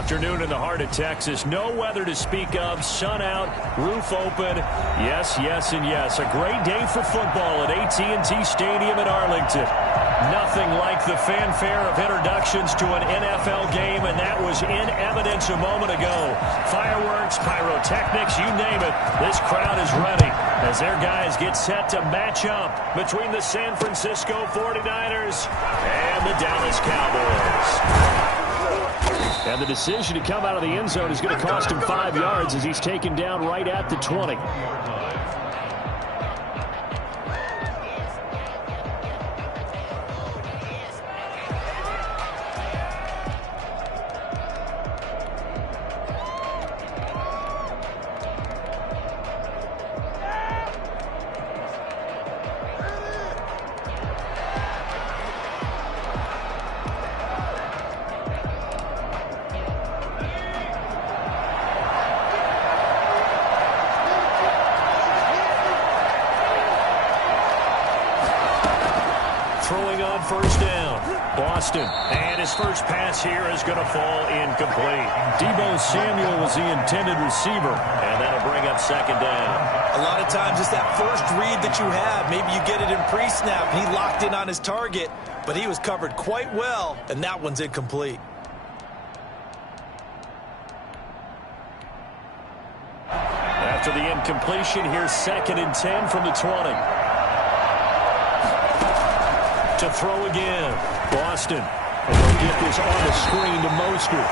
afternoon in the heart of Texas. No weather to speak of. Sun out, roof open. Yes, yes, and yes. A great day for football at AT&T Stadium in Arlington. Nothing like the fanfare of introductions to an NFL game, and that was in evidence a moment ago. Fireworks, pyrotechnics, you name it. This crowd is ready as their guys get set to match up between the San Francisco 49ers and the Dallas Cowboys. And the decision to come out of the end zone is going to cost him 5 yards as he's taken down right at the 20. Throwing on first down, Boston. And his first pass here is going to fall incomplete. Deebo Samuel was the intended receiver, and that'll bring up second down. A lot of times it's that first read that you have. Maybe you get it in pre-snap, and he locked in on his target, but he was covered quite well, and that one's incomplete. After the incompletion, here's 2nd and 10 from the 20. To throw again, Boston. And they'll get this on the screen to Mostert.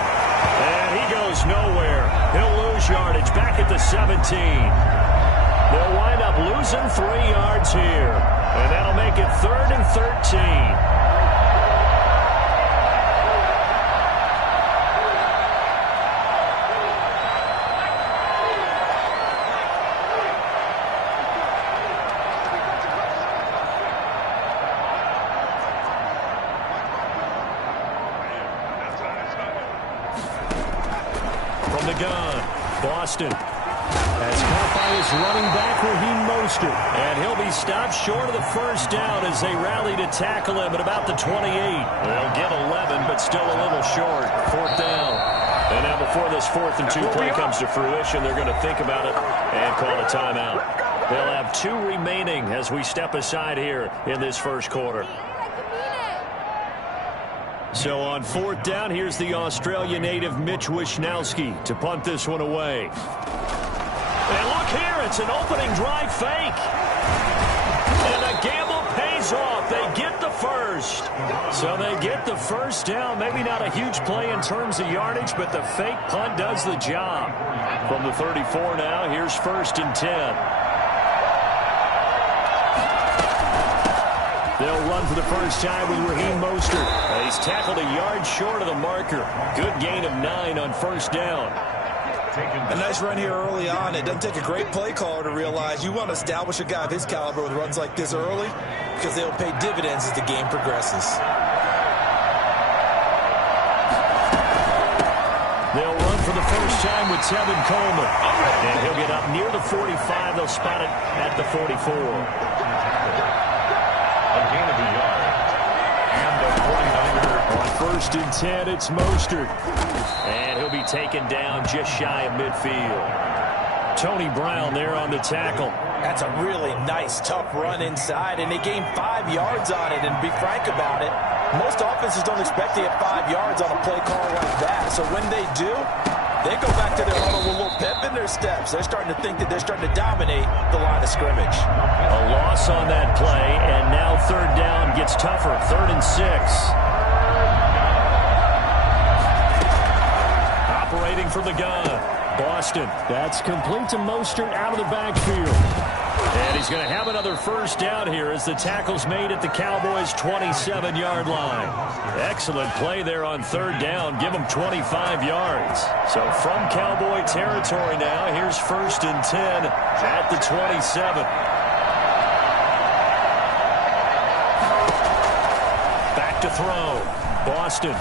And he goes nowhere. He'll lose yardage back at the 17. They'll wind up losing 3 yards here. And that'll make it 3rd and 13. The gun, Boston, as caught by his running back, Raheem Mostert. And he'll be stopped short of the first down as they rally to tackle him at about the 28. They'll get 11, but still a little short. 4th down. And now before this 4th and 2 play comes to fruition, they're going to think about it and call a timeout. They'll have 2 remaining as we step aside here in this first quarter. So on 4th down, here's the Australia native Mitch Wishnowsky to punt this one away. And look here, it's an opening drive fake. And the gamble pays off. They get the first. So they get the first down. Maybe not a huge play in terms of yardage, but the fake punt does the job. From the 34 now, here's 1st and 10. They'll run for the first time with Raheem Mostert. He's tackled a yard short of the marker. Good gain of 9 on first down. A nice run here early on. It doesn't take a great play caller to realize you want to establish a guy of his caliber with runs like this early because they'll pay dividends as the game progresses. They'll run for the first time with Tevin Coleman. And he'll get up near the 45. They'll spot it at the 44. Gain of a yard. And the 49er. On 1st and 10, it's Mostert. And he'll be taken down just shy of midfield. Tony Brown there on the tackle. That's a really nice, tough run inside, and they gained 5 yards on it. And to be frank about it, most offenses don't expect to get 5 yards on a play call like that. So when they do, they go back to their huddle with a little pep in their steps. They're starting to think that they're starting to dominate the line of scrimmage. A loss on that play, and now 3rd down gets tougher. 3rd and 6. Operating from the gun, Boston. That's complete to Mostert out of the backfield. And he's going to have another first down here as the tackle's made at the Cowboys' 27-yard line. Excellent play there on 3rd down. Give them 25 yards. So from Cowboy territory now, here's 1st and 10 at the 27. Back to throw. Boston.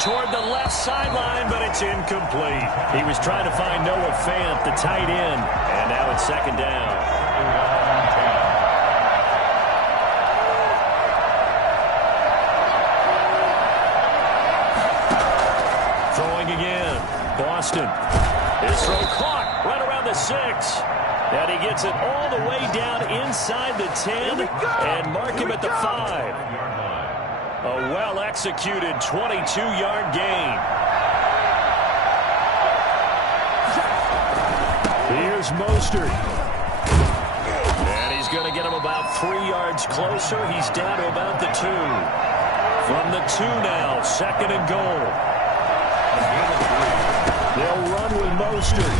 Toward the left sideline, but it's incomplete. He was trying to find Noah Fant, the tight end, and now it's 2nd down. Throwing again. Boston. His throw caught right around the 6. And he gets it all the way down inside the 10 and mark him at the 5. A well-executed 22-yard gain. Here's Mostert. And he's going to get him about 3 yards closer. He's down to about the 2. From the 2 now, 2nd and goal. They'll run with Mostert.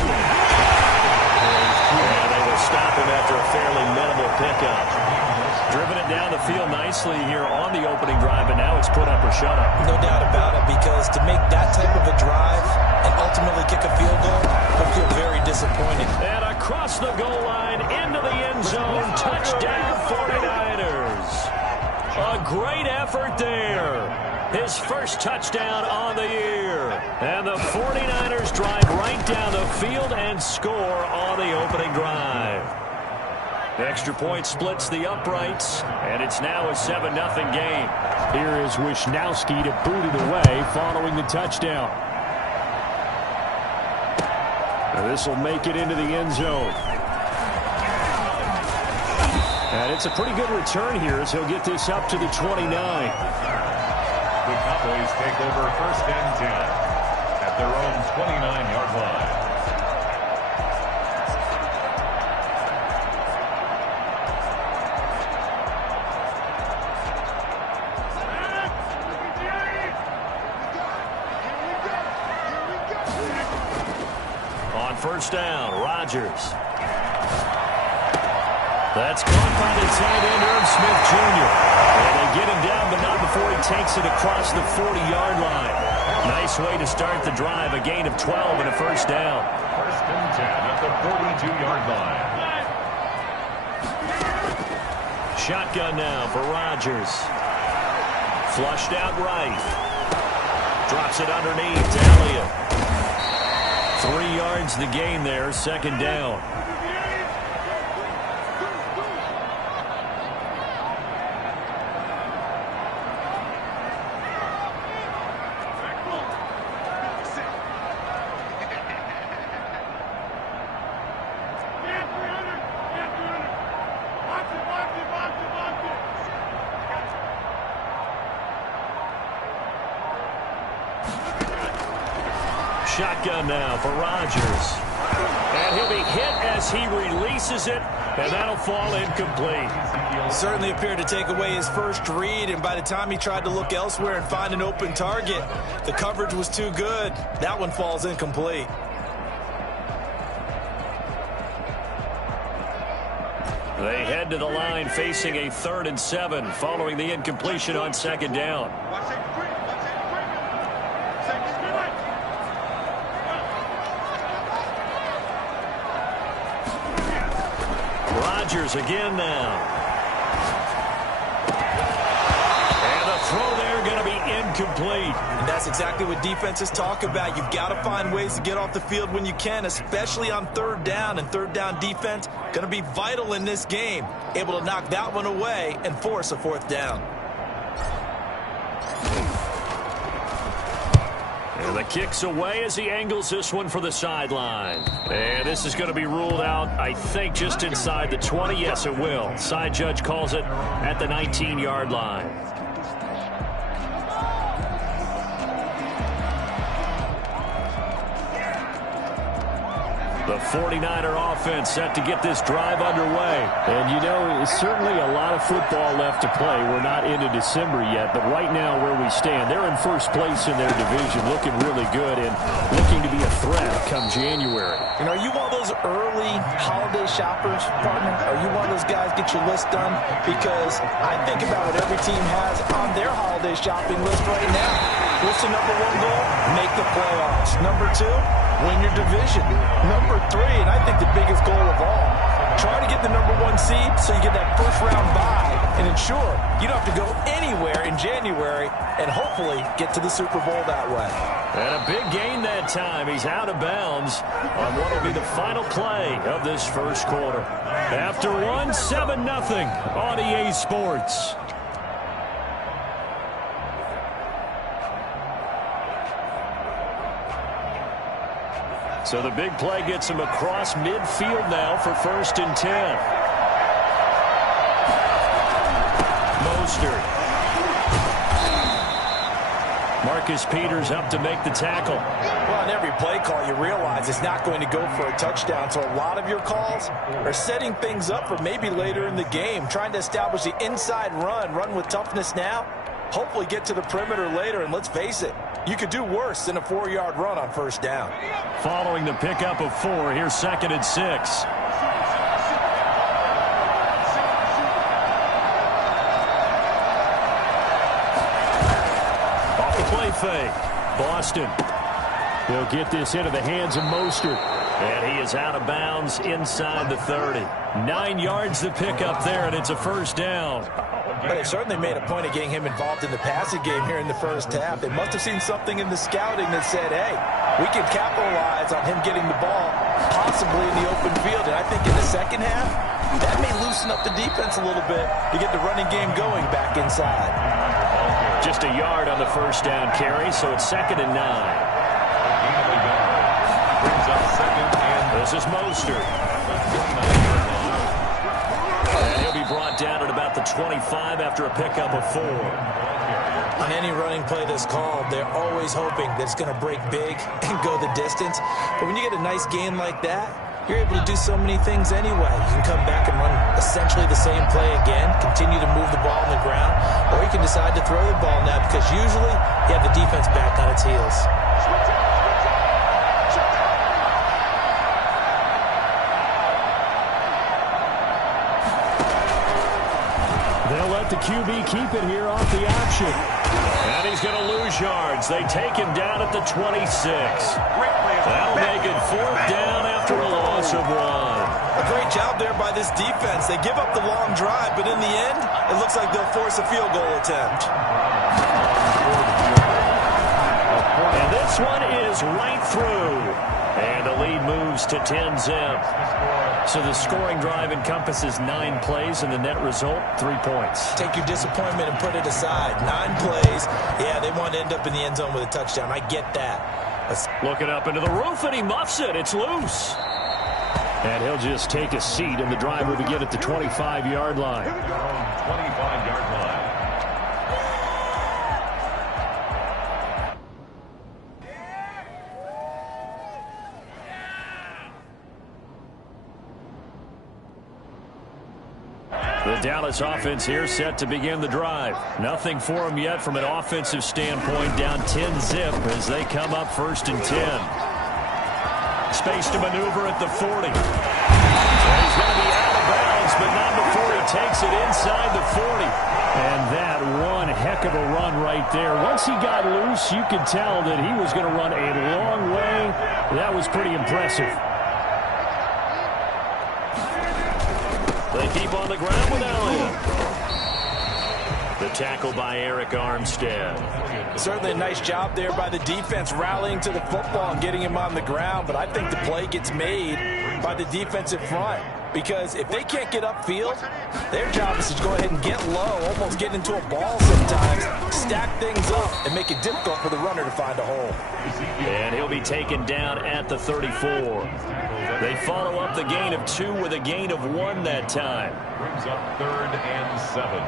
And they will stop him after a fairly minimal pickup. Driven it down the field nicely here on the opening drive, and now it's put up or shut up. No doubt about it, because to make that type of a drive and ultimately kick a field goal, will feel very disappointing. And across the goal line, into the end zone, touchdown 49ers. A great effort there. His first touchdown on the year. And the 49ers drive right down the field and score on the opening drive. The extra point splits the uprights, and it's now a 7-0 game. Here is Wisnowski to boot it away following the touchdown. This will make it into the end zone. And it's a pretty good return here as he'll get this up to the 29. The Cowboys take over 1st and 10 at their own 29-yard line. On 1st down, Rodgers. That's caught by the tight end, Irv Smith Jr. And they get him down, but not before he takes it across the 40-yard line. Nice way to start the drive, a gain of 12 and a 1st down. 1st and 10 at the 42-yard line. Shotgun now for Rodgers. Flushed out right. Drops it underneath to Elliott. 3 yards the gain there, 2nd down. Shotgun now for Rodgers. And he'll be hit as he releases it, and that'll fall incomplete. Certainly appeared to take away his first read, and by the time he tried to look elsewhere and find an open target, the coverage was too good. That one falls incomplete. They head to the line facing a 3rd and 7 following the incompletion on 2nd down. Rodgers again now. And the throw there going to be incomplete. And that's exactly what defenses talk about. You've got to find ways to get off the field when you can, especially on 3rd down. And 3rd down defense going to be vital in this game. Able to knock that one away and force a 4th down. And the kick's away as he angles this one for the sideline. And this is going to be ruled out, I think, just inside the 20. Yes, it will. Side judge calls it at the 19-yard line. The 49er offense set to get this drive underway. And, you know, it's certainly a lot of football left to play. We're not into December yet, but right now where we stand, they're in 1st place in their division, looking really good and looking to be a threat come January. And are you one of those early holiday shoppers, partner? Are you one of those guys get your list done? Because I think about what every team has on their holiday shopping list right now. What's the number 1 goal? Make the playoffs. Number 2, win your division. Number 3, and I think the biggest goal of all, try to get the number 1 seed so you get that 1st round bye and ensure you don't have to go anywhere in January and hopefully get to the Super Bowl that way. And a big gain that time. He's out of bounds on what will be the final play of this 1st quarter. After one, 7-0 on EA Sports. So the big play gets him across midfield now for 1st and 10. Mostert. Marcus Peters up to make the tackle. Well, on every play call, you realize it's not going to go for a touchdown. So a lot of your calls are setting things up for maybe later in the game, trying to establish the inside run with toughness now, hopefully get to the perimeter later. And let's face it, you could do worse than a 4-yard run on 1st down. Following the pickup of 4, here's 2nd and 6. Fake. Boston. He'll get this into the hands of Mostert. And he is out of bounds inside the 30. 9 yards to pick up there, and it's a 1st down. But they certainly made a point of getting him involved in the passing game here in the 1st half. They must have seen something in the scouting that said, hey, we can capitalize on him getting the ball, possibly in the open field. And I think in the 2nd half, that may loosen up the defense a little bit to get the running game going back inside. Just a yard on the 1st down carry, so it's 2nd and 9. This is Mostert. And he'll be brought down at about the 25 after a pickup of 4. On any running play that's called, they're always hoping that it's going to break big and go the distance. But when you get a nice gain like that, you're able to do so many things anyway. You can come back and run essentially the same play again, continue to move the ball on the ground, or you can decide to throw the ball now because usually you have the defense back on its heels. They'll let the QB keep it here off the option. And he's going to lose yards. They take him down at the 26. That'll make it 4th down after a loss of 1. A great job there by this defense. They give up the long drive, but in the end, it looks like they'll force a field goal attempt. And this one is right through. And the lead moves to 10-zip. So the scoring drive encompasses 9 plays, and the net result, 3 points. Take your disappointment and put it aside. 9 plays. Yeah, they want to end up in the end zone with a touchdown. I get that. Looking up into the roof, and he muffs it. It's loose. And he'll just take a seat, and the drive will begin at the 25-yard line. 25-yard line. The Dallas offense here set to begin the drive. Nothing for them yet from an offensive standpoint, down 10-zip as they come up 1st and 10. Space to maneuver at the 40. And he's going to be out of bounds, but not before he takes it inside the 40. And that one heck of a run right there. Once he got loose, you could tell that he was going to run a long way. That was pretty impressive. They keep on the ground with Elliott. The tackle by Eric Armstead. Certainly a nice job there by the defense rallying to the football and getting him on the ground, but I think the play gets made by the defensive front because if they can't get upfield, their job is to go ahead and get low, almost get into a ball sometimes, stack things up, and make it difficult for the runner to find a hole. And he'll be taken down at the 34. They follow up the gain of 2 with a gain of 1 that time. Brings up 3rd and 7.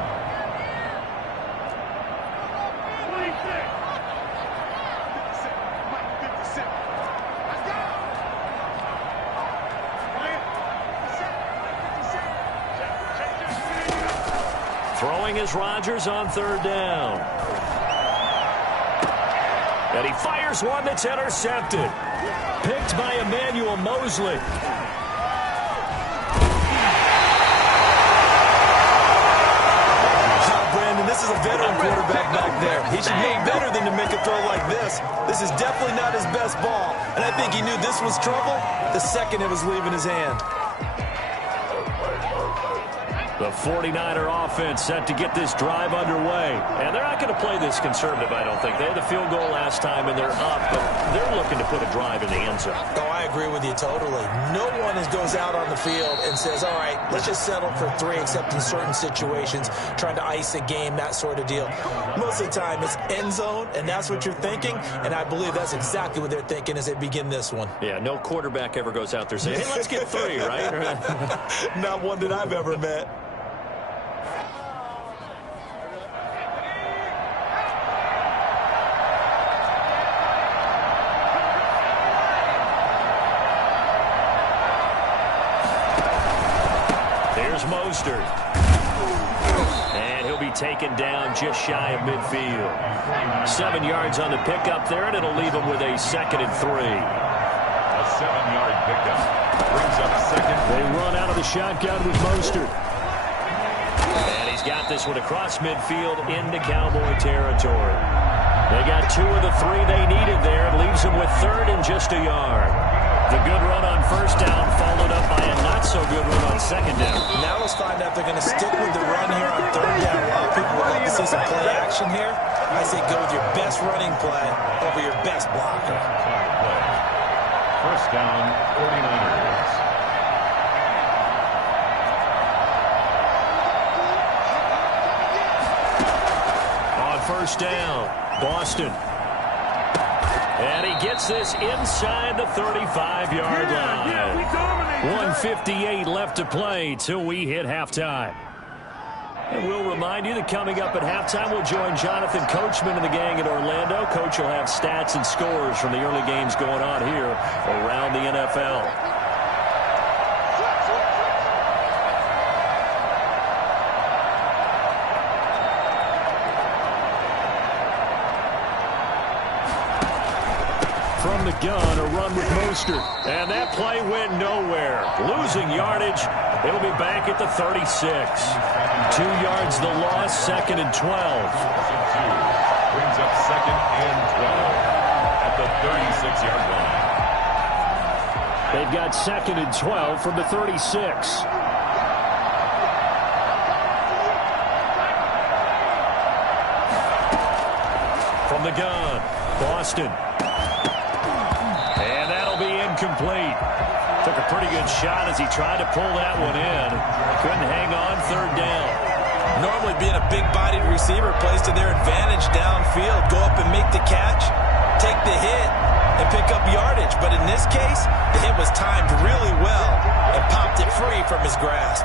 Throwing is Rodgers on 3rd down. And he fires one that's intercepted. Picked by Emmanuel Mosley. Brandon, this is a veteran quarterback back there. He should know better than to make a throw like this. This is definitely not his best ball. And I think he knew this was trouble the second it was leaving his hand. The 49er offense set to get this drive underway. And they're not going to play this conservative, I don't think. They had the field goal last time, and they're up, but they're looking to put a drive in the end zone. Oh, I agree with you totally. No one goes out on the field and says, all right, let's just settle for 3, except in certain situations, trying to ice a game, that sort of deal. Most of the time, it's end zone, and that's what you're thinking, and I believe that's exactly what they're thinking as they begin this one. Yeah, no quarterback ever goes out there saying, hey, let's get 3, right? Not one that I've ever met. Mostert. And he'll be taken down just shy of midfield. 7 yards on the pickup there, and it'll leave him with a 2nd and 3. A 7-yard pickup brings up 2nd. They run out of the shotgun with Mostert. And he's got this one across midfield into Cowboy territory. They got 2 of the 3 they needed there. It leaves them with 3rd and just a yard. The good run on 1st down followed up by a not-so-good run on 2nd down. Now let's find out if they're going to stick with the run here on 3rd down. A lot of people would like to see some play action here. I say go with your best running play over your best blocker. 1st down, 49ers. On 1st down, Boston. And he gets this inside the 35-yard line. 1:58 left to play till we hit halftime. And we'll remind you that coming up at halftime, we'll join Jonathan Coachman and the gang in Orlando. Coach will have stats and scores from the early games going on here around the NFL. From the gun, a run with Mostert. And that play went nowhere. Losing yardage. It'll be back at the 36. 2 yards the loss, 2nd and 12. Brings up 2nd and 12 at the 36-yard line. They've got 2nd and 12 from the 36. From the gun, Boston. Complete. Took a pretty good shot as he tried to pull that one in. Couldn't hang on 3rd down. Normally being a big-bodied receiver plays to their advantage downfield. Go up and make the catch, take the hit, and pick up yardage. But in this case, the hit was timed really well and popped it free from his grasp.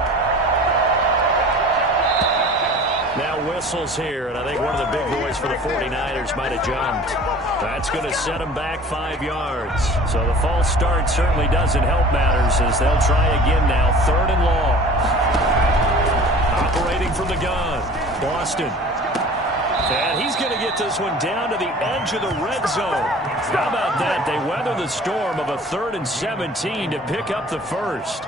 Now whistles here, and I think one of the big boys for the 49ers might have jumped. That's going to set them back 5 yards. So the false start certainly doesn't help matters as they'll try again now. 3rd and long. Operating from the gun, Boston. And he's going to get this one down to the edge of the red zone. How about that? They weather the storm of a 3rd and 17 to pick up the 1st.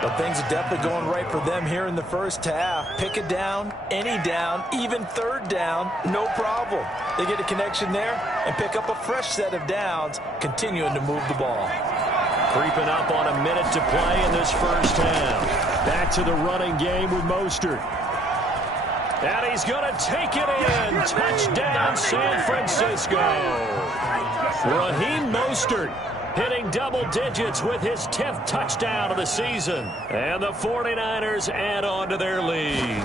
But things are definitely going right for them here in the 1st half. Pick a down, any down, even 3rd down, no problem. They get a connection there and pick up a fresh set of downs, continuing to move the ball. Creeping up on a minute to play in this 1st half. Back to the running game with Mostert. And he's going to take it in. Touchdown, San Francisco. Raheem Mostert hitting double digits with his 10th touchdown of the season. And the 49ers add on to their lead.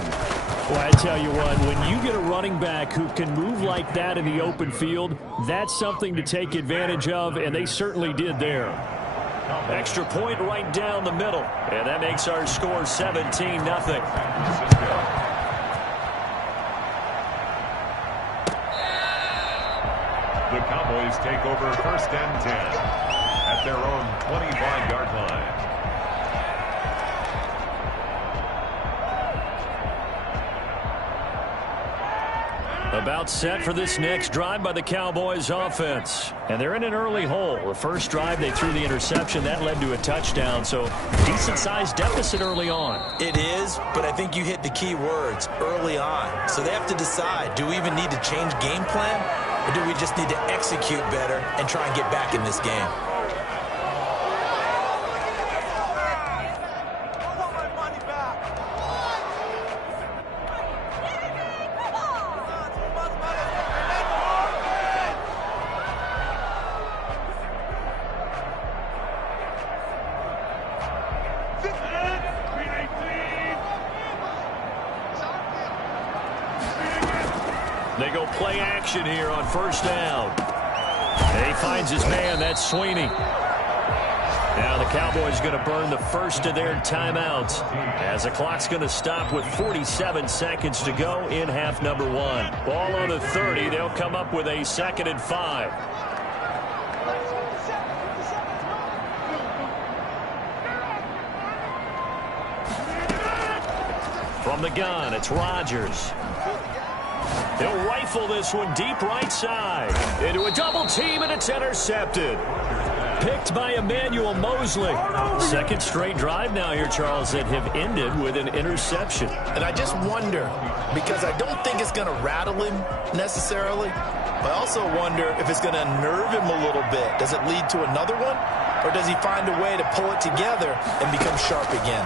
Well, I tell you what, when you get a running back who can move like that in the open field, that's something to take advantage of, and they certainly did there. Extra point right down the middle, and that makes our score 17-0. The Cowboys take over 1st and 10 at their own 25-yard line. About set for this next drive by the Cowboys offense. And they're in an early hole. The first drive, they threw the interception. That led to a touchdown. So decent-sized deficit early on. It is, but I think you hit the key words, early on. So they have to decide, do we even need to change game plan? Or do we just need to execute better and try and get back in this game? play action here on first down. And he finds his man. That's Sweeney. Now the Cowboys going to burn the first of their timeouts as the clock's going to stop with 47 seconds to go in half number one. Ball on the 30. They'll come up with a 2nd and 5. From the gun, it's Rodgers. He'll rifle this one deep right side. Into a double team, and it's intercepted. Picked by Emmanuel Mosley. 2nd straight drive now here, Charles, that have ended with an interception. And I just wonder, because I don't think it's going to rattle him necessarily, but I also wonder if it's going to unnerve him a little bit. Does it lead to another one? Or does he find a way to pull it together and become sharp again?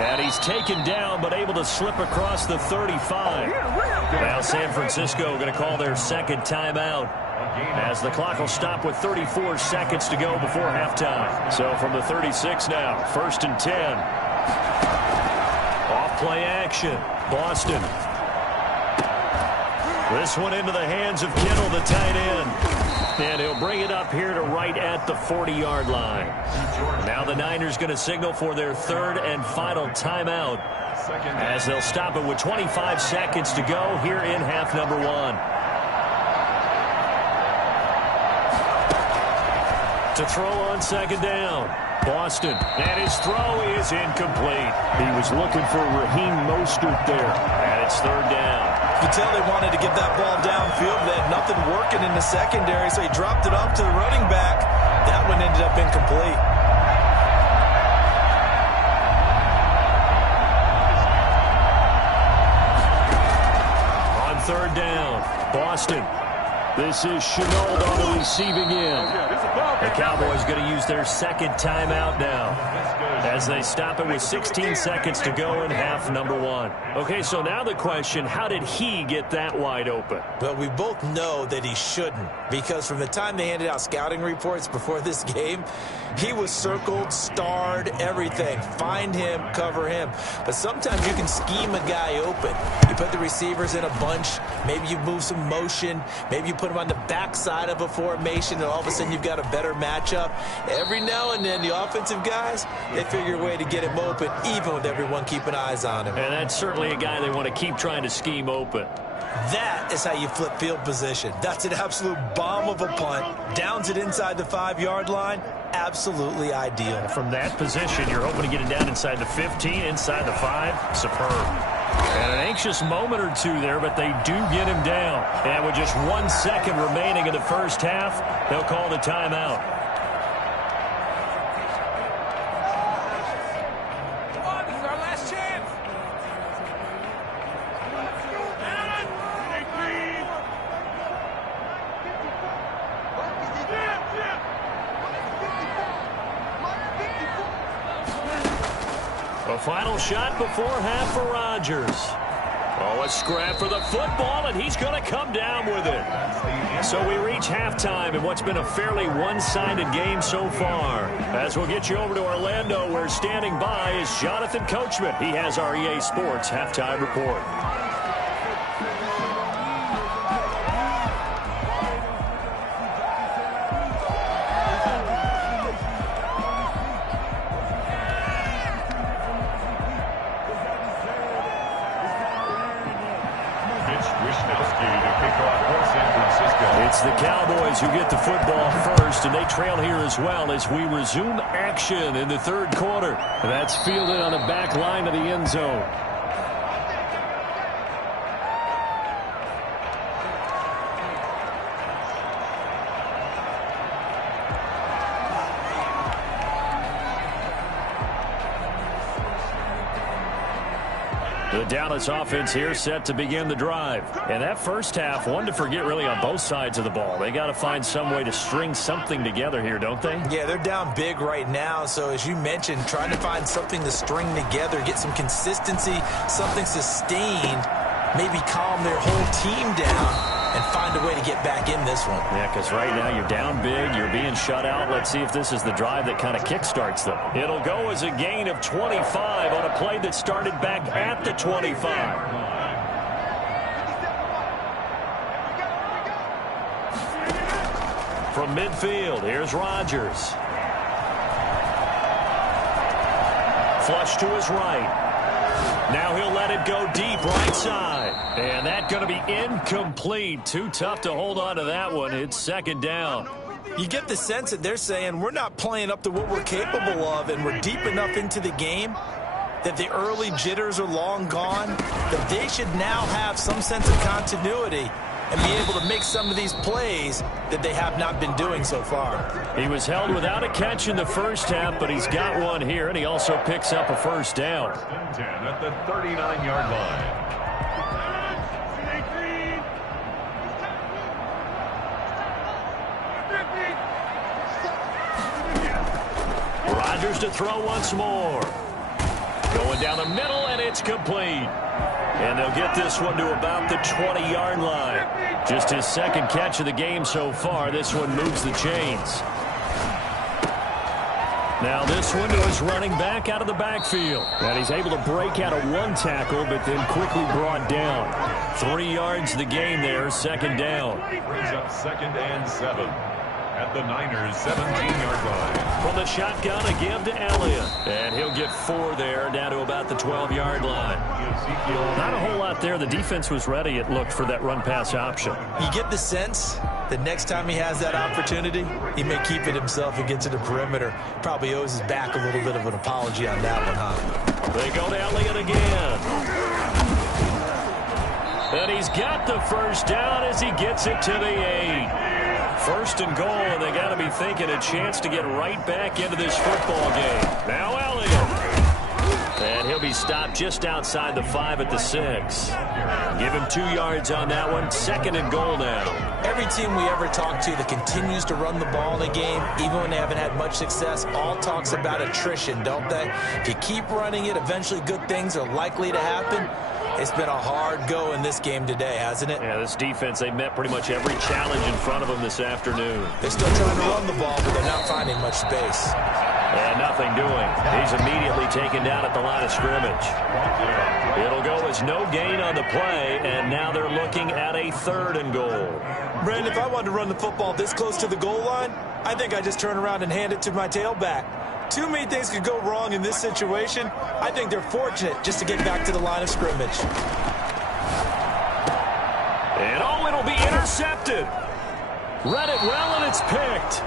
And he's taken down, but able to slip across the 35. Now San Francisco going to call their 2nd timeout, as the clock will stop with 34 seconds to go before halftime. So from the 36 now, 1st and 10. Off play action. Boston. This one into the hands of Kittle, the tight end. And he'll bring it up here to right at the 40-yard line. Now the Niners going to signal for their 3rd and final timeout, as they'll stop it with 25 seconds to go here in half number one. To throw on 2nd down. Boston. And his throw is incomplete. He was looking for Raheem Mostert there. And it's 3rd down. You could tell they wanted to get that ball downfield. They had nothing working in the secondary, so he dropped it off to the running back. That one ended up incomplete. On 3rd down, Boston. This is Chenault on the receiving end. The Cowboys going to use their 2nd timeout now, as they stop it with 16 seconds to go in half number one. Okay, so now the question, how did he get that wide open? Well, we both know that he shouldn't, because from the time they handed out scouting reports before this game, he was circled, starred, everything. Find him, cover him. But sometimes you can scheme a guy open. You put the receivers in a bunch. Maybe you move some motion. Maybe you put them on the backside of a formation, and all of a sudden you've got a better matchup. Every now and then, the offensive guys, they figure a way to get him open, even with everyone keeping eyes on him. And that's certainly a guy they want to keep trying to scheme open. That is how you flip field position. That's an absolute bomb of a punt. Downs it inside the 5-yard line. Absolutely ideal. From that position, you're hoping to get it down inside the 15, inside the 5. Superb. And an anxious moment or two there, but they do get him down. And with just 1 second remaining in the first half, they'll call the timeout. A final shot before half for Rodgers. Oh, a scrap for the football, and he's going to come down with it. So we reach halftime in what's been a fairly one-sided game so far. As we'll get you over to Orlando, where standing by is Jonathan Coachman. He has our EA Sports halftime report. It's the Cowboys who get the football first, and they trail here as well as we resume action in the 3rd quarter. That's fielded on the back line of the end zone. The Dallas offense here set to begin the drive. And that first half, one to forget really on both sides of the ball. They got to find some way to string something together here, don't they? Yeah, they're down big right now. So as you mentioned, trying to find something to string together, get some consistency, something sustained, maybe calm their whole team down and find a way to get back in this one. Yeah, because right now you're down big. You're being shut out. Let's see if this is the drive that kind of kickstarts them. It'll go as a gain of 25 on a play that started back at the 25. From midfield, here's Rodgers. Flush to his right. Now he'll let it go deep right side. And that's going to be incomplete. Too tough to hold on to that one. It's second down. You get the sense that they're saying we're not playing up to what we're capable of, and we're deep enough into the game that the early jitters are long gone, that they should now have some sense of continuity and be able to make some of these plays that they have not been doing so far. He was held without a catch in the first half, but he's got one here, and he also picks up a first down. 10 at the 39-yard line. Rodgers to throw once more. Going down the middle, and it's complete. And they'll get this one to about the 20-yard line. Just his second catch of the game so far. This one moves the chains. Now this one to his running back out of the backfield. And he's able to break out of one tackle, but then quickly brought down. 3 yards the game there, second down. Brings up 2nd and 7 at the Niners' 17-yard line. From the shotgun, a give to Elliott. And he'll get 4 there, down to about the 12-yard line. Not a whole lot there. The defense was ready, it looked, for that run-pass option. You get the sense that next time he has that opportunity, he may keep it himself and get to the perimeter. Probably owes his back a little bit of an apology on that one, huh? They go to Elliott again. And he's got the first down as he gets it to the 8. First and goal, and they got to be thinking a chance to get right back into this football game. Now Elliott. And he'll be stopped just outside the 5 at the 6. Give him 2 yards on that one. Second and goal now. Every team we ever talk to that continues to run the ball in a game, even when they haven't had much success, all talks about attrition, don't they? If you keep running it, eventually good things are likely to happen. It's been a hard go in this game today, hasn't it? Yeah, this defense, they met pretty much every challenge in front of them this afternoon. They're still trying to run the ball, but they're not finding much space. And nothing doing. He's immediately taken down at the line of scrimmage. It'll go as no gain on the play, and now they're looking at a 3rd and goal. Brandon, if I wanted to run the football this close to the goal line, I think I just turn around and hand it to my tailback. Too many things could go wrong in this situation. I think they're fortunate just to get back to the line of scrimmage. And it'll be intercepted. Read it well, and it's picked.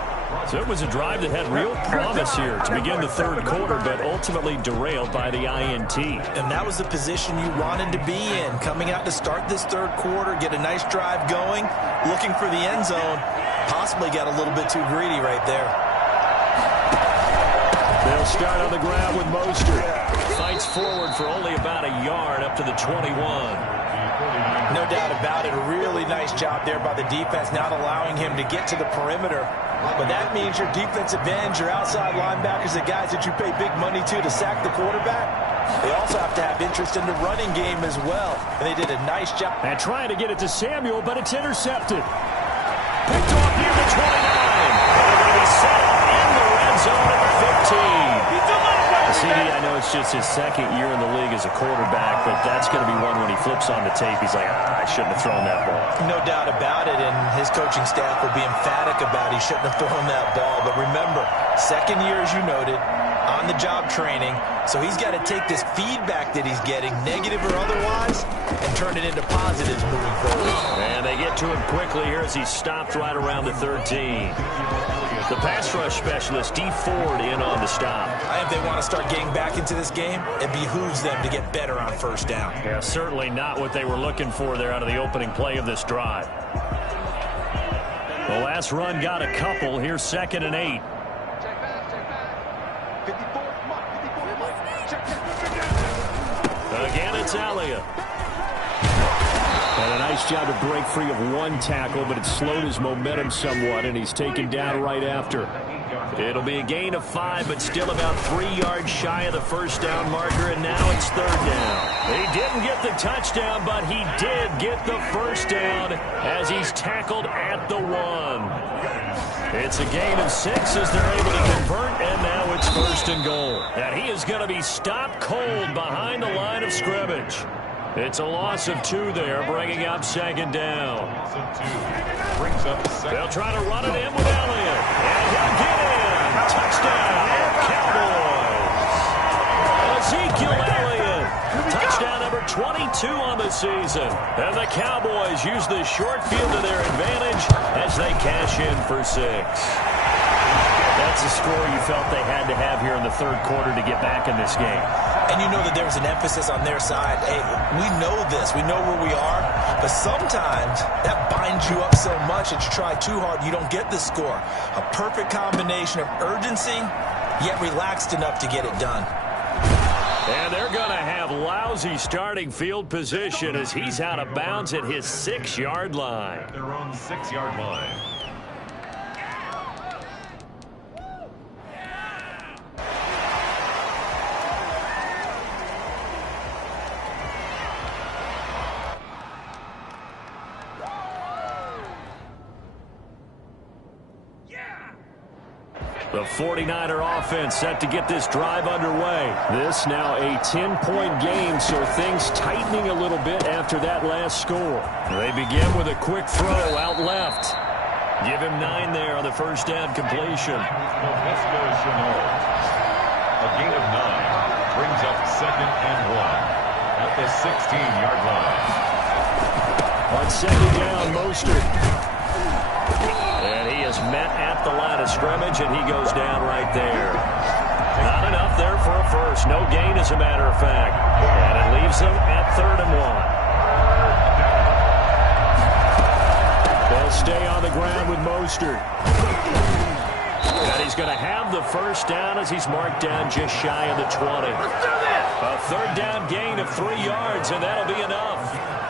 So it was a drive that had real promise here to begin the 3rd quarter, but ultimately derailed by the INT. And that was the position you wanted to be in, coming out to start this 3rd quarter, get a nice drive going, looking for the end zone. Possibly got a little bit too greedy right there. They'll start on the ground with Mostert. Fights forward for only about a yard up to the 21. No doubt about it. A really nice job there by the defense, not allowing him to get to the perimeter. But that means your defensive ends, your outside linebackers, the guys that you pay big money to sack the quarterback, they also have to have interest in the running game as well. And they did a nice job. And trying to get it to Samuel, but it's intercepted. Picked off near the 29. And they're going to be set up in the red zone at the 15. CD, I know it's just his 2nd year in the league as a quarterback, but that's going to be one when he flips on the tape. He's like, I shouldn't have thrown that ball. No doubt about it, and his coaching staff will be emphatic about he shouldn't have thrown that ball. But remember, 2nd year, as you noted, on-the-job training, so he's got to take this feedback that he's getting, negative or otherwise, and turn it into positives moving forward. And they get to him quickly here as he's stopped right around the 13. The pass rush specialist, D. Ford, in on the stop. I think they want to start getting back into this game. It behooves them to get better on first down. Yeah, certainly not what they were looking for there out of the opening play of this drive. The last run got a couple. Here's 2nd and 8. Again, it's Elliott. And a nice job to break free of one tackle, but it slowed his momentum somewhat, and he's taken down right after. It'll be a gain of 5, but still about 3 yards shy of the first down marker, and now it's third down. He didn't get the touchdown, but he did get the first down as he's tackled at the 1. It's a gain of 6 as they're able to convert, and now it's first and goal. And he is going to be stopped cold behind the line of scrimmage. It's a loss of 2 there, bringing up second down. They'll try to run it in with Elliott, and he'll get in. Touchdown, Cowboys. Ezekiel Elliott, touchdown number 22 on the season. And the Cowboys use the short field to their advantage as they cash in for 6. That's a score you felt they had to have here in the third quarter to get back in this game. And you know that there was an emphasis on their side. Hey, we know this. We know where we are. But sometimes that binds you up so much that you try too hard, you don't get the score. A perfect combination of urgency, yet relaxed enough to get it done. And they're going to have lousy starting field position as he's out of bounds at his 6-yard line. Their own 6-yard line. The 49er offense set to get this drive underway. This now a 10-point game, so things tightening a little bit after that last score. They begin with a quick throw out left. Give him 9 there on the first down completion. A gain of 9 brings up second and 1 at the 16-yard line. On second down, Mostert. And he is met at the line of scrimmage, and he goes down right there. Not enough there for a first. No gain, as a matter of fact. And it leaves them at 3rd and 1. They'll stay on the ground with Mostert. And he's going to have the first down as he's marked down just shy of the 20. A third down gain of 3 yards, and that'll be enough.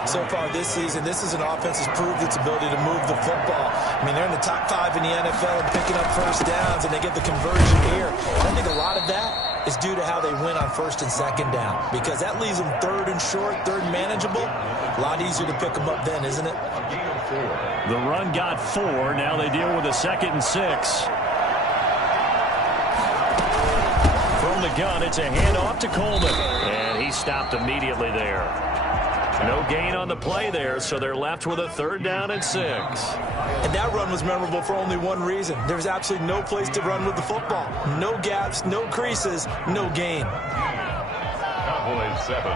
So far this season, this is an offense that's proved its ability to move the football. I mean, they're in the top 5 in the NFL and picking up first downs, and they get the conversion here. And I think a lot of that is due to how they win on first and second down, because that leaves them 3rd and short, 3rd and manageable. A lot easier to pick them up then, isn't it? The run got 4. Now they deal with a 2nd and 6. From the gun, it's a handoff to Coleman, and he stopped immediately there. No gain on the play there, so they're left with a 3rd down and 6. And that run was memorable for only one reason. There's absolutely no place to run with the football. No gaps, no creases, no gain. Cowboys 7.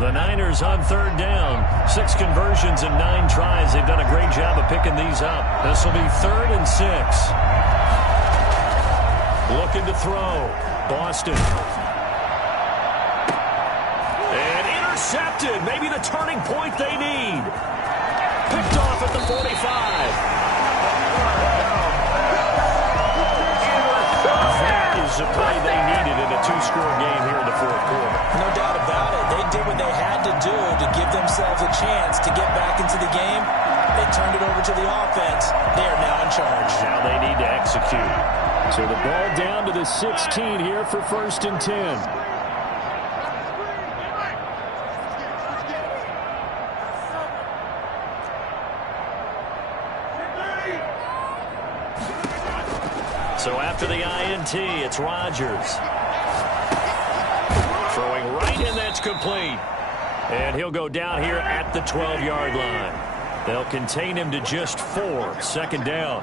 The Niners on 3rd down. 6 conversions and 9 tries. They've done a great job of picking these up. This will be 3rd and 6. Looking to throw. Boston. And intercepted. Maybe the turning point they need. Picked off at the 45. That is the play they needed in a 2-score game here in the 4th quarter. No doubt about it. They did what they had to do to give themselves a chance to get back into the game. They turned it over to the offense. They are now in charge. Now they need to execute. So the ball down to the 16 here for 1st and 10. So after the INT, it's Rodgers. Throwing right, and that's complete. And he'll go down here at the 12-yard line. They'll contain him to just 4. 2nd down.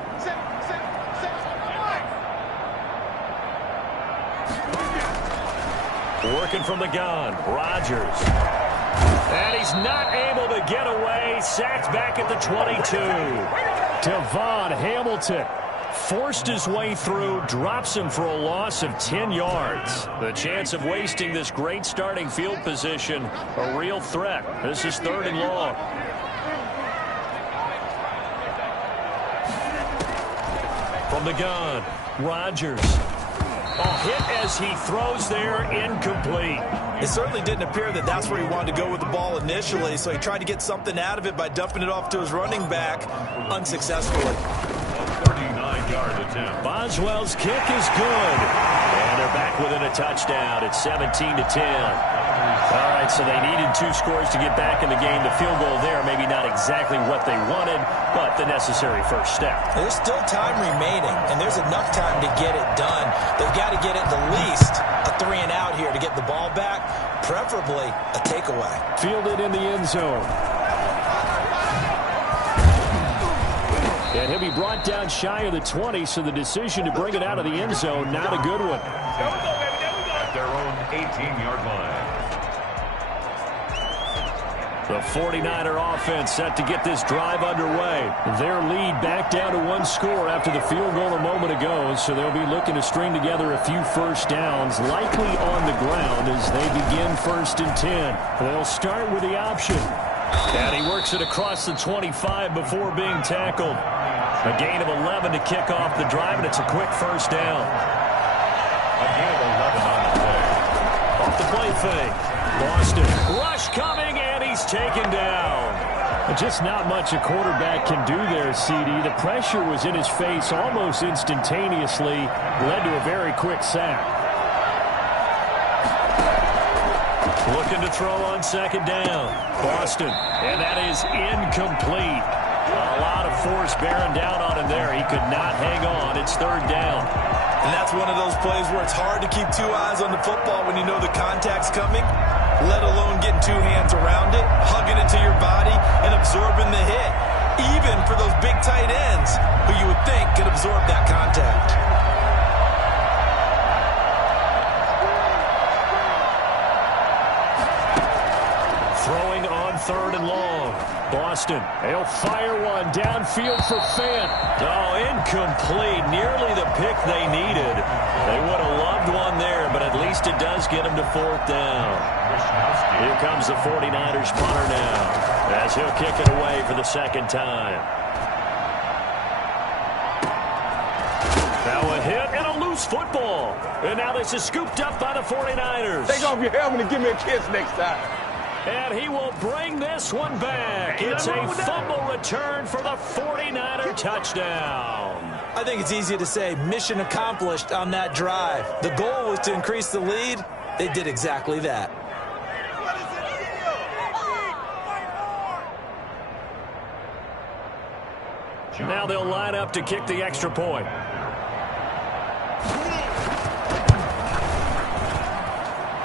Working from the gun, Rodgers. And he's not able to get away. Sacked back at the 22. Devon Hamilton forced his way through, drops him for a loss of 10 yards. The chance of wasting this great starting field position, a real threat. This is 3rd and long. From the gun, Rodgers. Oh, hit as he throws there, incomplete. It certainly didn't appear that that's where he wanted to go with the ball initially, so he tried to get something out of it by dumping it off to his running back unsuccessfully. 39-yard attempt. Boswell's kick is good. And they're back within a touchdown. It's 17-10. All right, so they needed 2 scores to get back in the game. The field goal there, maybe not exactly what they wanted, but the necessary first step. There's still time remaining, and there's enough time to get it done. They've got to get at the least a 3-and-out here to get the ball back, preferably a takeaway. Fielded in the end zone. And he'll be brought down shy of the 20, so the decision to bring it out of the end zone, not a good one. At their own 18-yard line. The 49er offense set to get this drive underway. Their lead back down to 1 score after the field goal a moment ago, so they'll be looking to string together a few first downs, likely on the ground as they begin 1st and 10. They'll start with the option. And he works it across the 25 before being tackled. A gain of 11 to kick off the drive, and it's a quick first down. A gain of 11 on the play. Off the play fake. Boston. Rush coming, and he's taken down. Just not much a quarterback can do there, CD. The pressure was in his face almost instantaneously. Led to a very quick sack. Looking to throw on 2nd down. Boston. And that is incomplete. A lot of force bearing down on him there. He could not hang on. It's 3rd down. And that's one of those plays where it's hard to keep 2 eyes on the football when you know the contact's coming, let alone getting 2 hands around it, hugging it to your body, and absorbing the hit, even for those big tight ends who you would think could absorb that contact. Throwing on 3rd and long. Boston, they'll fire one downfield for Fant. Oh, incomplete. Nearly the pick they needed. They would have loved one there, but at least it does get them to 4th down. Here comes the 49ers punter now, as he'll kick it away for the 2nd time. Now a hit and a loose football. And now this is scooped up by the 49ers. Take off your helmet and give me a kiss next time. And he will bring this one back. It's a fumble return for the 49er touchdown. I think it's easy to say mission accomplished on that drive. The goal was to increase the lead. They did exactly that. Now they'll line up to kick the extra point.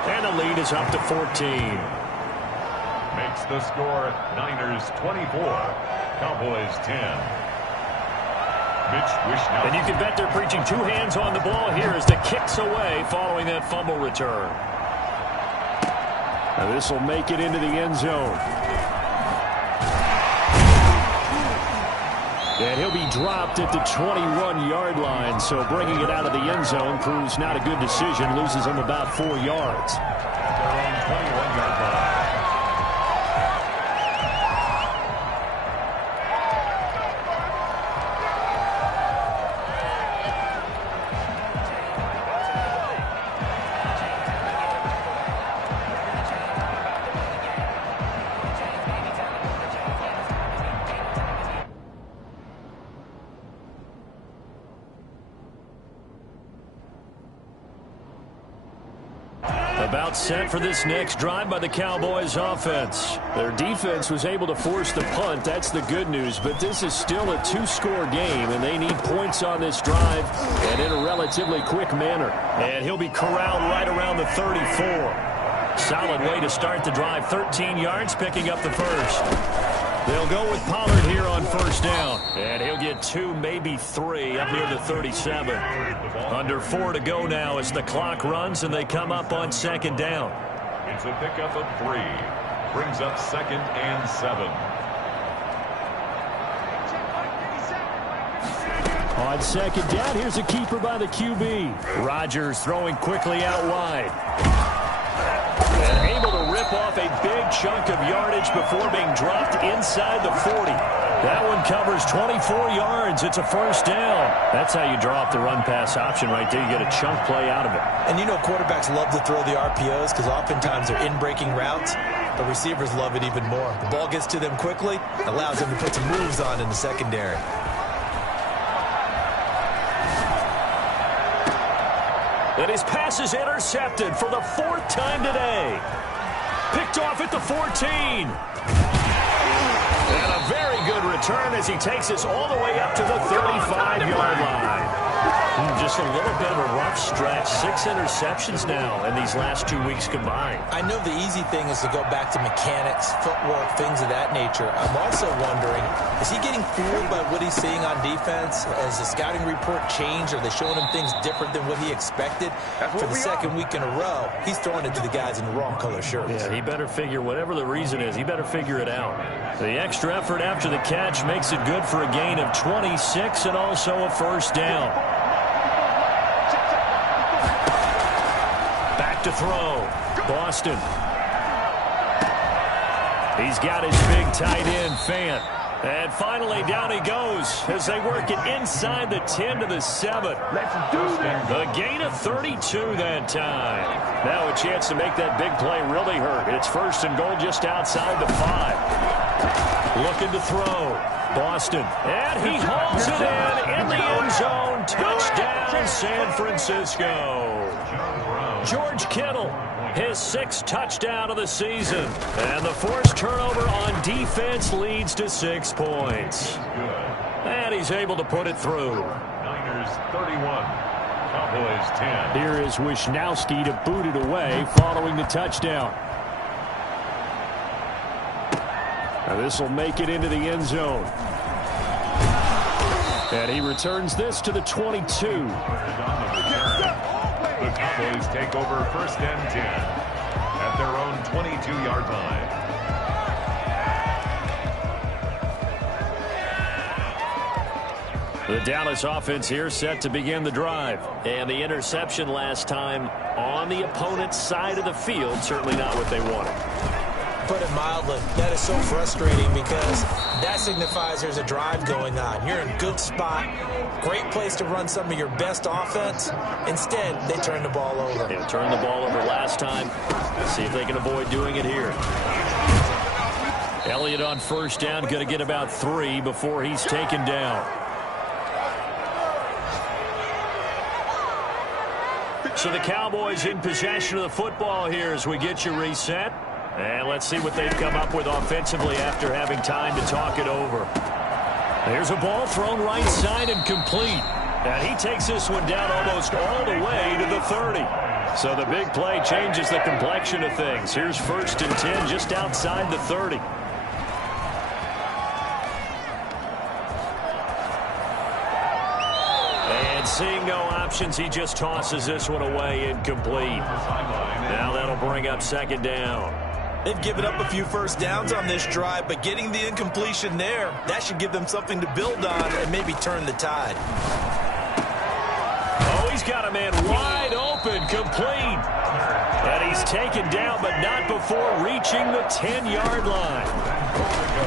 And the lead is up to 14. Makes the score Niners 24, Cowboys 10. Mitch Wishnowsky. And you can bet they're preaching 2 hands on the ball here as the kick's away following that fumble return. Now this will make it into the end zone. And he'll be dropped at the 21-yard line, so bringing it out of the end zone proves not a good decision. Loses him about 4 yards. Their own 21-yard line. About set for this next drive by the Cowboys offense. Their defense was able to force the punt. That's the good news. But this is still a 2-score game, and they need points on this drive and in a relatively quick manner. And he'll be corralled right around the 34. Solid way to start the drive. 13 yards, picking up the first. They'll go with Pollard here on 1st down. And he'll get 2, maybe 3 up near the 37. Under 4 to go now as the clock runs and they come up on 2nd down. It's a pickup of 3. Brings up 2nd and 7. On 2nd down, here's a keeper by the QB. Rodgers throwing quickly out wide. And able to rip chip off a big chunk of yardage before being dropped inside the 40. That one covers 24 yards. It's a first down. That's how you draw up the run-pass option right there. You get a chunk play out of it. And you know quarterbacks love to throw the RPOs because oftentimes they're in-breaking routes. But receivers love it even more. The ball gets to them quickly, allows them to put some moves on in the secondary. And his pass is intercepted for the 4th time today. Picked off at the 14. And a very good return as he takes us all the way up to the 35-yard line. Just a little bit of a rough stretch. 6 interceptions now in these last 2 weeks combined. I know the easy thing is to go back to mechanics, footwork, things of that nature. I'm also wondering, is he getting fooled by what he's seeing on defense? Has the scouting report changed? Are they showing him things different than what he expected? For the second week in a row, he's throwing it to the guys in the wrong color shirts. Yeah, he better figure, whatever the reason is, he better figure it out. The extra effort after the catch makes it good for a gain of 26 and also a first down. Back to throw. Boston. He's got his big tight end, Fant. And finally, down he goes as they work it inside the 10 to the 7. Let's do this. A gain of 32 that time. Now a chance to make that big play really hurt. It's 1st and goal just outside the 5. Looking to throw. Boston. And he hauls it in the end zone. Touchdown, San Francisco. George Kittle, his 6th touchdown of the season. And the forced turnover on defense leads to 6 points. And he's able to put it through. Niners 31, Cowboys 10. Here is Wisnowski to boot it away following the touchdown. Now this will make it into the end zone. And he returns this to the 22. The Cowboys take over 1st and 10 at their own 22-yard line. The Dallas offense here set to begin the drive. And the interception last time on the opponent's side of the field, certainly not what they wanted. Put it mildly, that is so frustrating because that signifies there's a drive going on. You're in a good spot, great place to run some of your best offense. Instead, they turn the ball over. They turned the ball over last time. Let's see if they can avoid doing it here. Elliott on 1st down, going to get about 3 before he's taken down. So the Cowboys in possession of the football here as we get you reset. And let's see what they've come up with offensively after having time to talk it over. There's a ball thrown right side and complete. And he takes this one down almost all the way to the 30. So the big play changes the complexion of things. Here's 1st and 10 just outside the 30. And seeing no options, he just tosses this one away incomplete. Now that'll bring up 2nd down. They've given up a few first downs on this drive, but getting the incompletion there, that should give them something to build on and maybe turn the tide. Oh, he's got a man wide open, complete. And he's taken down, but not before reaching the 10-yard line.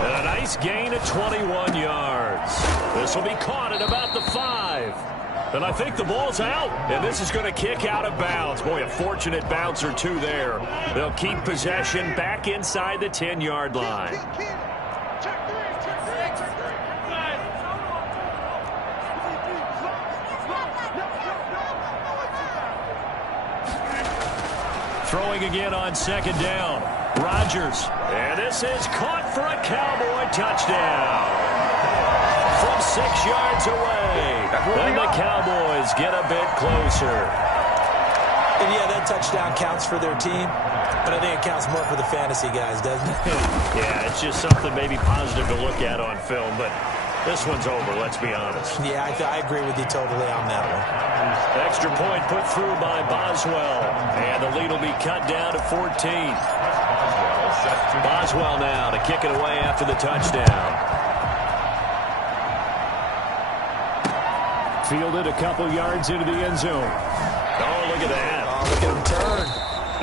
And a nice gain of 21 yards. This will be caught at about the 5. And I think the ball's out, and this is going to kick out of bounds. Boy, a fortunate bounce or two there. They'll keep possession back inside the 10-yard line. Throwing again on 2nd down. Rodgers, and this is caught for a Cowboy touchdown. From 6 yards away. And the Cowboys get a bit closer. And yeah, that touchdown counts for their team, but I think it counts more for the fantasy guys, doesn't it? Yeah, it's just something maybe positive to look at on film, but this one's over, let's be honest. Yeah, I agree with you totally on that one. Extra point put through by Boswell, and the lead will be cut down to 14. Boswell now to kick it away after the touchdown. Fielded a couple yards into the end zone. Oh, look at that. Oh, look at him turn.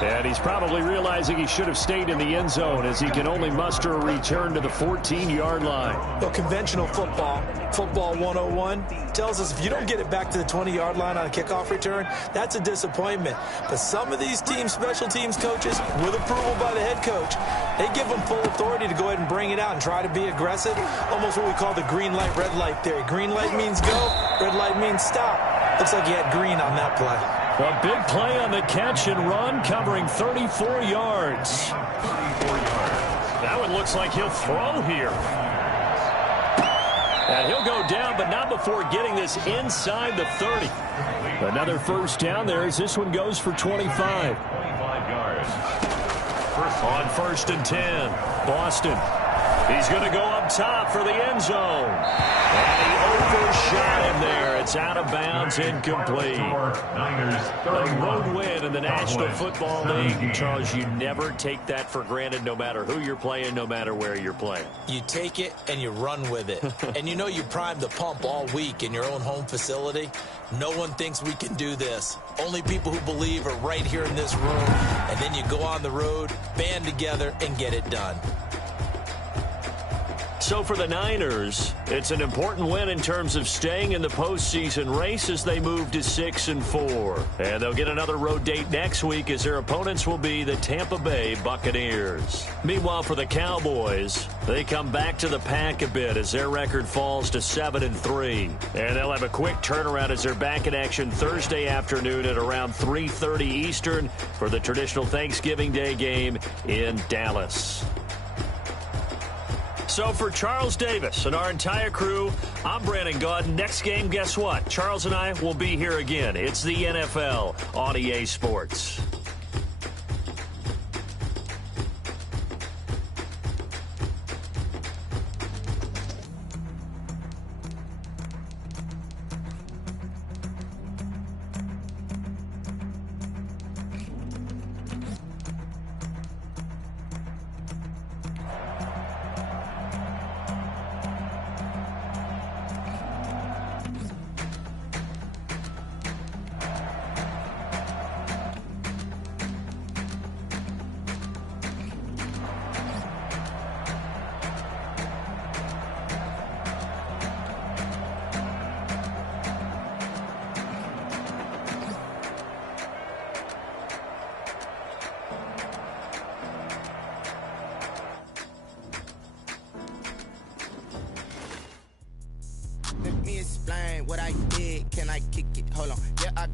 And he's probably realizing he should have stayed in the end zone as he can only muster a return to the 14-yard line. Well, conventional football 101, tells us if you don't get it back to the 20-yard line on a kickoff return, that's a disappointment. But some of these teams, special teams coaches, with approval by the head coach, they give them full authority to go ahead and bring it out and try to be aggressive, almost what we call the green light, red light theory. Green light means go, red light means stop. Looks like he had green on that play. A big play on the catch and run, covering 34 yards. That one looks like he'll throw here. And he'll go down, but not before getting this inside the 30. Another first down there as this one goes for 25. 25 yards. On 1st and 10, Boston. He's going to go up top for the end zone. And he overshot him there. It's out of bounds, incomplete. A road win in the National Football League. Charles, you never take that for granted no matter who you're playing, no matter where you're playing. You take it and you run with it. And you know you primed the pump all week in your own home facility. No one thinks we can do this. Only people who believe are right here in this room. And then you go on the road, band together, and get it done. So for the Niners, it's an important win in terms of staying in the postseason race as they move to 6-4. And they'll get another road date next week as their opponents will be the Tampa Bay Buccaneers. Meanwhile, for the Cowboys, they come back to the pack a bit as their record falls to 7-3. And they'll have a quick turnaround as they're back in action Thursday afternoon at around 3:30 Eastern for the traditional Thanksgiving Day game in Dallas. So for Charles Davis and our entire crew, I'm Brandon Gaudin. Next game, guess what? Charles and I will be here again. It's the NFL on EA Sports. Let me explain what I did. Can I kick it? Hold on. Yeah, I